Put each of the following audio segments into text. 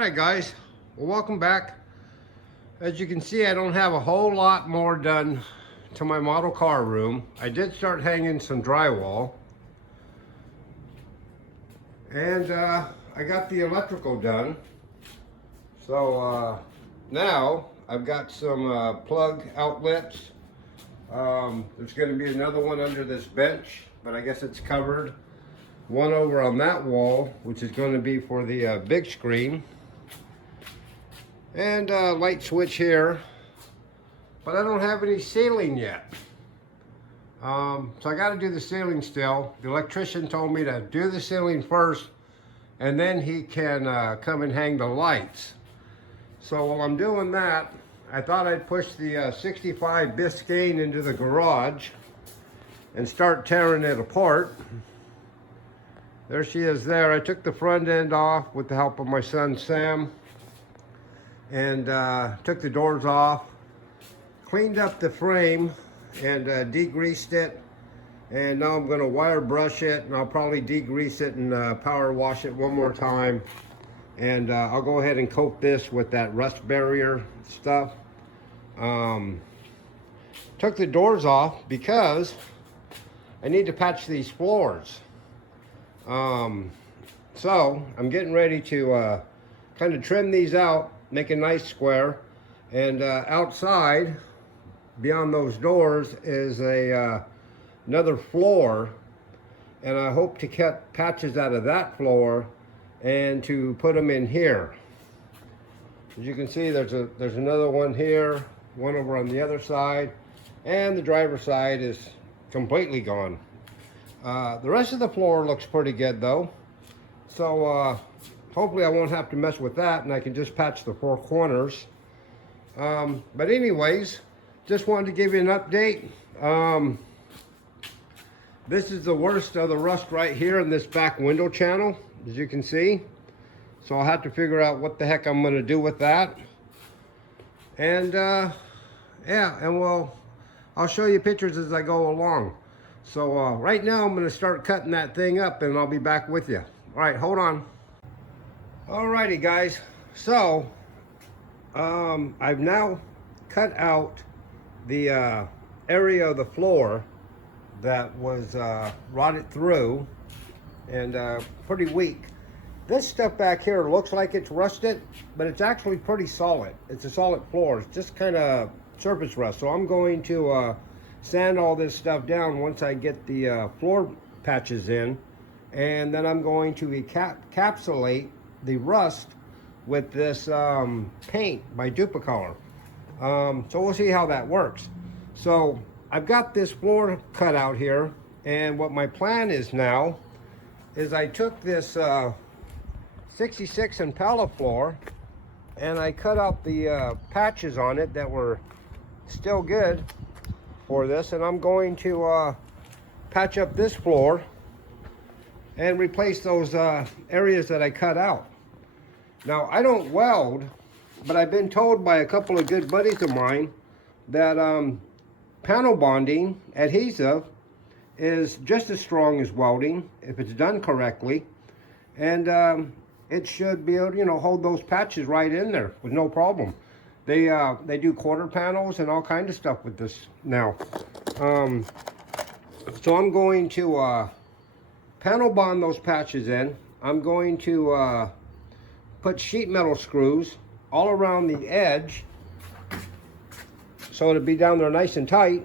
Alright guys, well welcome back. As you can see, I don't have a whole lot more done to my model car room. I did start hanging some drywall. And I got the electrical done. So now I've got some plug outlets. There's going to be another one under this bench, but I guess it's covered. One over on that wall, which is going to be for the big screen. And a light switch here. But I don't have any ceiling yet. So I got to do the ceiling still. The electrician told me to do the ceiling first, and then he can come and hang the lights. So while I'm doing that, I thought I'd push the 65 Biscayne into the garage and start tearing it apart. There she is there. I took the front end off with the help of my son Sam, and took the doors off, cleaned up the frame and degreased it, and now I'm going to wire brush it, and I'll probably degrease it and power wash it one more time, and I'll go ahead and coat this with that rust barrier stuff. Took the doors off because I need to patch these floors. So I'm getting ready to kind of trim these out, make a nice square, and outside beyond those doors is another floor, and I hope to cut patches out of that floor and to put them in here. As you can see, there's another one here, one over on the other side, and the driver's side is completely gone. The rest of the floor looks pretty good though, so hopefully I won't have to mess with that, and I can just patch the four corners. But anyways, just wanted to give you an update. This is the worst of the rust right here in this back window channel, as you can see. So I'll have to figure out what the heck I'm going to do with that. And yeah, and I'll show you pictures as I go along. So right now I'm going to start cutting that thing up, and I'll be back with you. All right, hold on. Alrighty guys, so I've now cut out the area of the floor that was rotted through and pretty weak. This stuff back here looks like it's rusted, but it's actually pretty solid. It's a solid floor. It's just kind of surface rust. So I'm going to sand all this stuff down once I get the floor patches in, and then I'm going to encapsulate the rust with this paint by Duplicolor. So we'll see how that works. So I've got this floor cut out here, and what my plan is now is I took this 66 Impala floor and I cut out the patches on it that were still good for this, and I'm going to patch up this floor and replace those areas that I cut out. Now, I don't weld, but I've been told by a couple of good buddies of mine that panel bonding adhesive is just as strong as welding if it's done correctly, and it should be able to, you know, hold those patches right in there with no problem. They do quarter panels and all kinds of stuff with this now. So I'm going to panel bond those patches in. I'm going to put sheet metal screws all around the edge so it'll be down there nice and tight,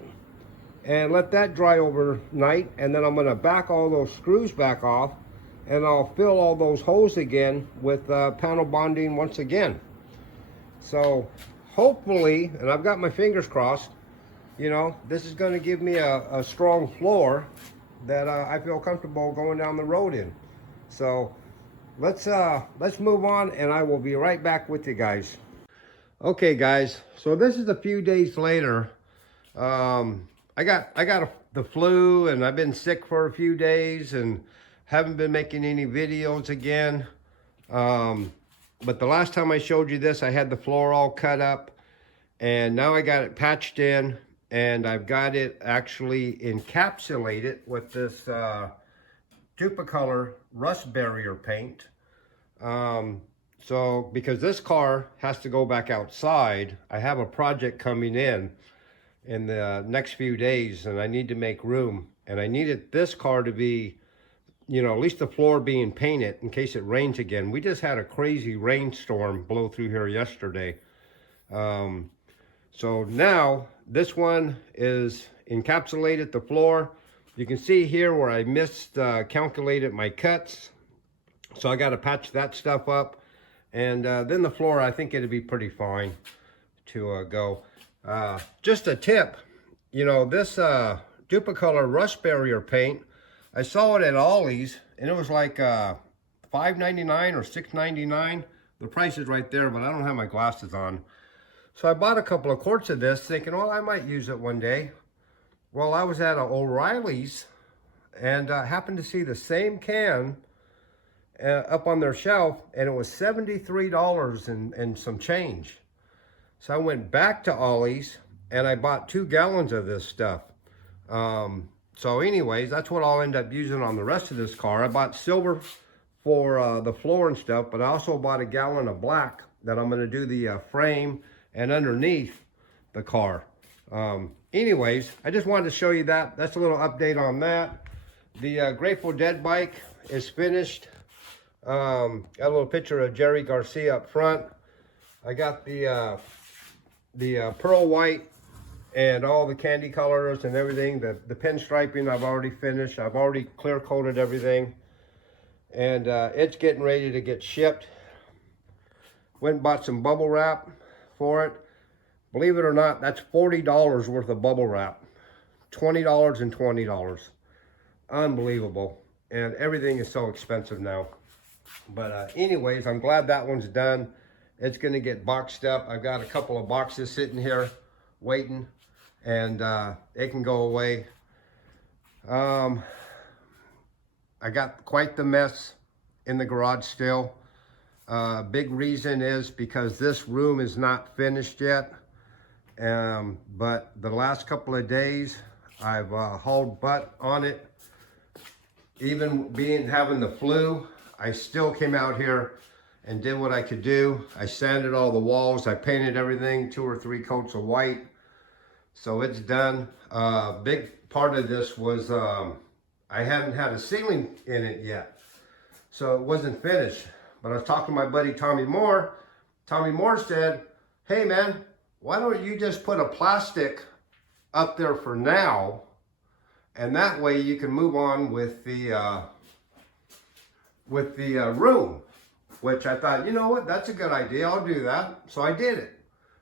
and let that dry overnight, and then I'm going to back all those screws back off, and I'll fill all those holes again with panel bonding once again. So hopefully, and I've got my fingers crossed, you know, this is going to give me a strong floor that I feel comfortable going down the road in. So let's move on, and I will be right back with you guys. Okay guys, so this is a few days later. I got the flu, and I've been sick for a few days and haven't been making any videos again. But the last time I showed you this, I had the floor all cut up, and now I got it patched in, and I've got it actually encapsulated with this Duplicolor rust barrier paint. So because this car has to go back outside, I have a project coming in the next few days, and I need to make room. And I needed this car to be, you know, at least the floor being painted in case it rains again. We just had a crazy rainstorm blow through here yesterday. So now this one is encapsulated the floor. You can see here where I miscalculated my cuts. So I got to patch that stuff up. And then the floor, I think it'll be pretty fine to go. Just a tip, you know, this Duplicolor Rust Barrier paint, I saw it at Ollie's, and it was like $5.99 or $6.99. The price is right there, but I don't have my glasses on. So I bought a couple of quarts of this, thinking, well, I might use it one day. Well, I was at O'Reilly's, and happened to see the same can up on their shelf, and it was $73 and some change. So I went back to Ollie's and I bought 2 gallons of this stuff. So anyways, that's what I'll end up using on the rest of this car. I bought silver for the floor and stuff, but I also bought a gallon of black that I'm going to do the frame and underneath the car. Anyways, I just wanted to show you that. That's a little update on that. The Grateful Dead bike is finished. Got a little picture of Jerry Garcia up front. I got the pearl white and all the candy colors and everything. The pinstriping I've already finished. I've already clear coated everything. And it's getting ready to get shipped. Went and bought some bubble wrap for it. Believe it or not, that's $40 worth of bubble wrap. $20 and $20. Unbelievable. And everything is so expensive now. But anyways, I'm glad that one's done. It's going to get boxed up. I've got a couple of boxes sitting here waiting, and it can go away. I got quite the mess in the garage still. Big reason is because this room is not finished yet. But the last couple of days, I've hauled butt on it. Even having the flu, I still came out here and did what I could do. I sanded all the walls. I painted everything, 2 or 3 coats of white. So it's done. Big part of this was I hadn't had a ceiling in it yet. So it wasn't finished. But I was talking to my buddy Tommy Moore. Tommy Moore said, hey man, why don't you just put a plastic up there for now, and that way you can move on with the room. Which I thought, you know what, that's a good idea, I'll do that. So I did it.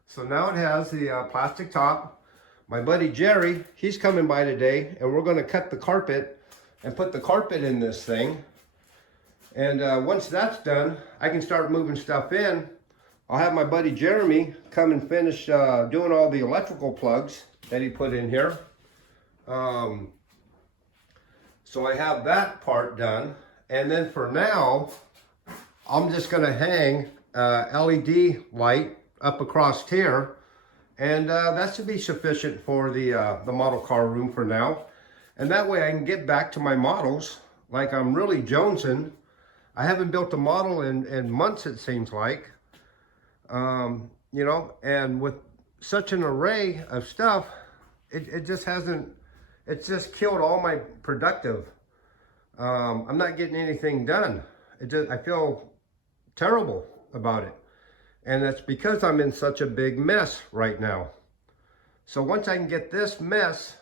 So now it has the plastic top. My buddy Jerry, he's coming by today, and we're going to cut the carpet and put the carpet in this thing. And once that's done, I can start moving stuff in. I'll have my buddy Jeremy come and finish doing all the electrical plugs that he put in here. So I have that part done. And then for now, I'm just going to hang LED light up across here, and that should be sufficient for the model car room for now. And that way I can get back to my models like I'm really jonesing. I haven't built a model in months, it seems like. You know, and with such an array of stuff, it just hasn't, it's just killed all my productive. I'm not getting anything done. I feel terrible about it. And that's because I'm in such a big mess right now. So once I can get this mess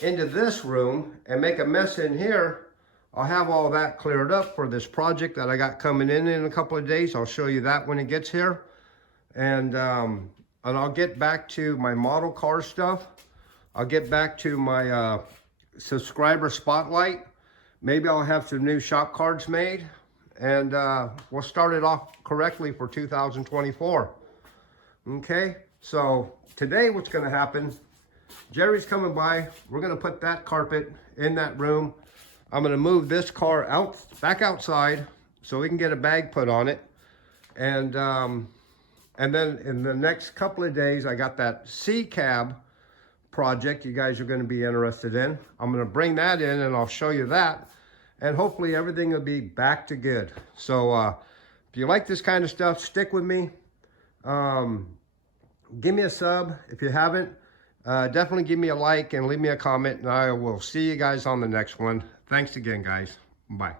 into this room and make a mess in here, I'll have all that cleared up for this project that I got coming in a couple of days. I'll show you that when it gets here. And I'll get back to my model car stuff. I'll get back to my subscriber spotlight. Maybe I'll have some new shop cards made. And we'll start it off correctly for 2024. Okay, so today what's going to happen, Jerry's coming by. We're going to put that carpet in that room. I'm going to move this car back outside so we can get a bag put on it. And then in the next couple of days, I got that C-cab project you guys are going to be interested in. I'm going to bring that in and I'll show you that. And hopefully everything will be back to good. So If you like this kind of stuff, stick with me. Give me a sub if you haven't. Definitely give me a like and leave me a comment, and I will see you guys on the next one. Thanks again, guys. Bye.